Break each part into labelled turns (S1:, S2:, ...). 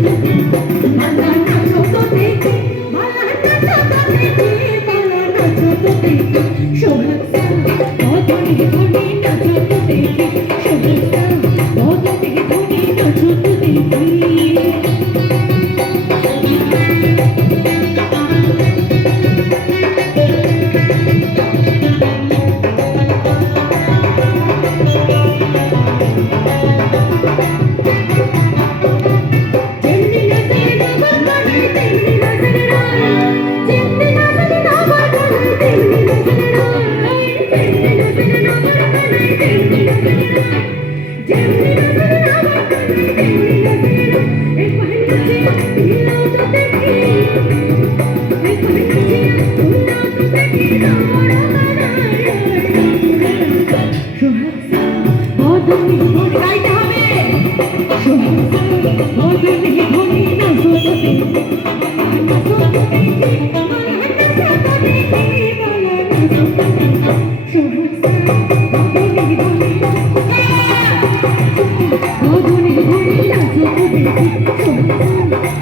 S1: Thank you. Thank you.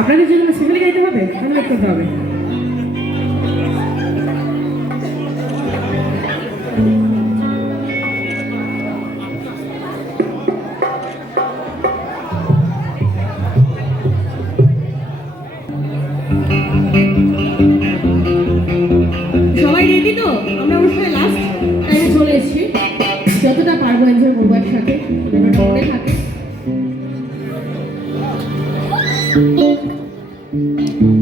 S1: আপনাদের জন্য single যাইতে হবে তাহলে করতে হবে। Thank you.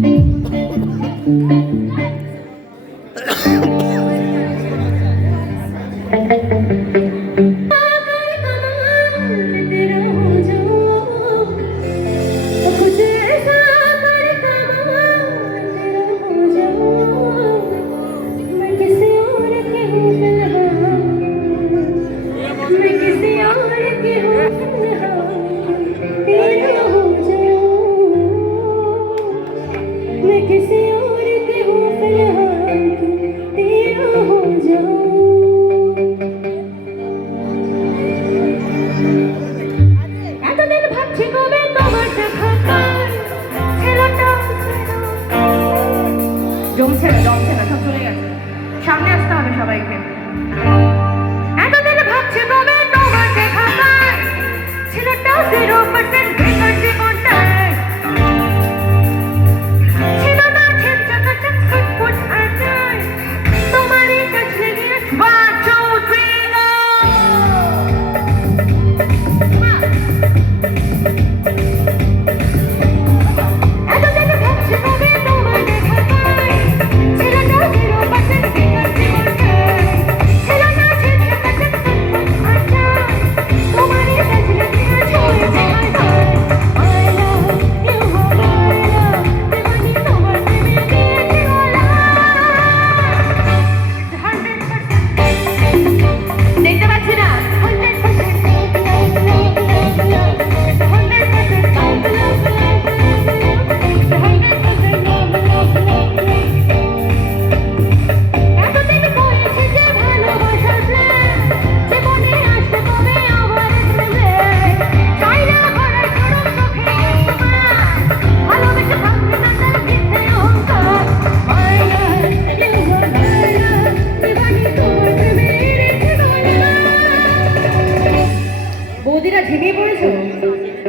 S1: ঝিমিয়ে পড়েছো?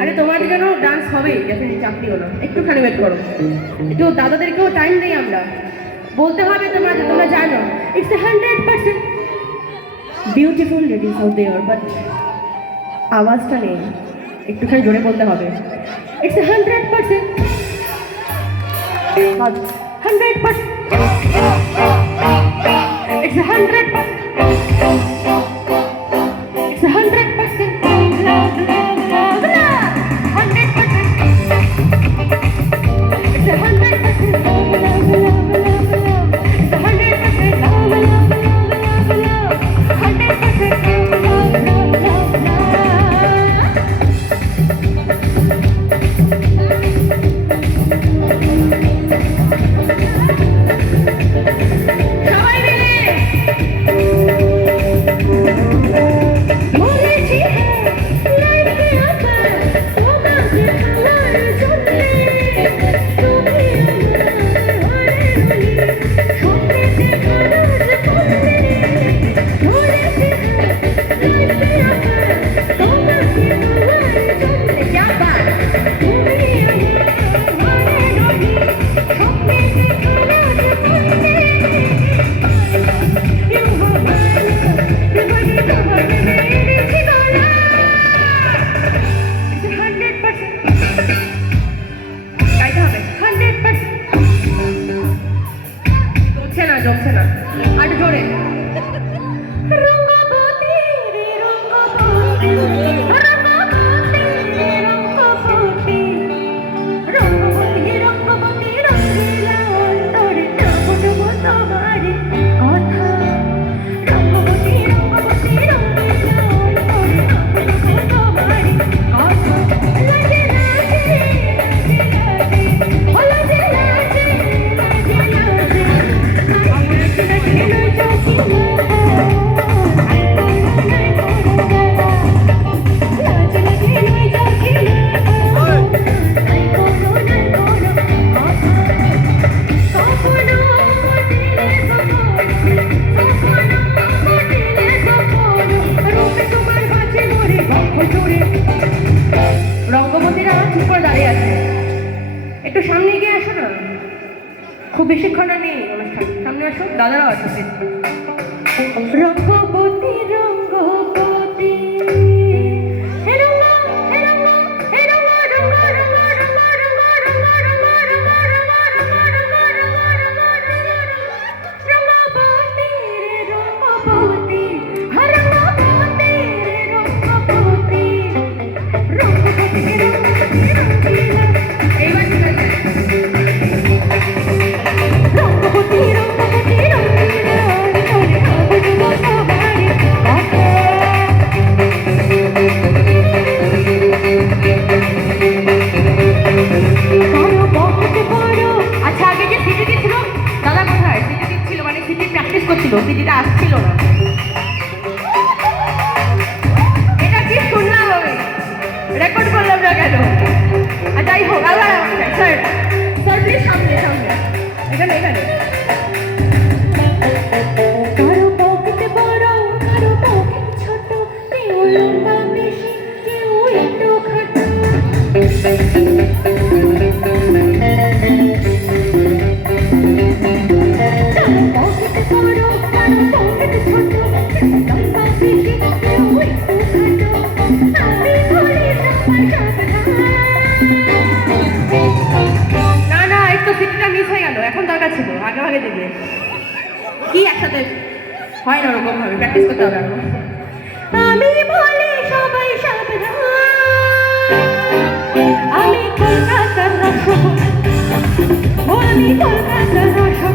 S1: আরে তোমার কেন ডান্স হবে যখন চাকরি হলো। একটুখানি ওয়েট করো। একটু দাদাদেরকেও টাইম দেই আমরা। বলতে হবে তোমরা তোমরা জানো it's hundred percent beautiful ladies out দেওয়ার বাট আওয়াজটা নেই। একটুখানি জোরে বলতে হবে। It's hundred percent hundred percent it's hundred percent খুব
S2: বেশিক্ষণ নেই অনুষ্ঠান। সামনে আসুন দাদারাও আসুন রঘুপতি রঘু এটা কি শুনলাম আমি? রেকর্ড করলাম না কেন? যাই হোক, আবার স্যার স্যার প্লিজ সামনে সামনে। এখানে এখানে। ভাগে দিবে। কি একসাথে? হয় না ওরকম ভাবে প্র্যাকটিস করতে হবে
S1: আমি বলি সবাই আমি কলকাতার রসগোল্লা আমি কলকাতার রসগোল্লা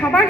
S2: সবার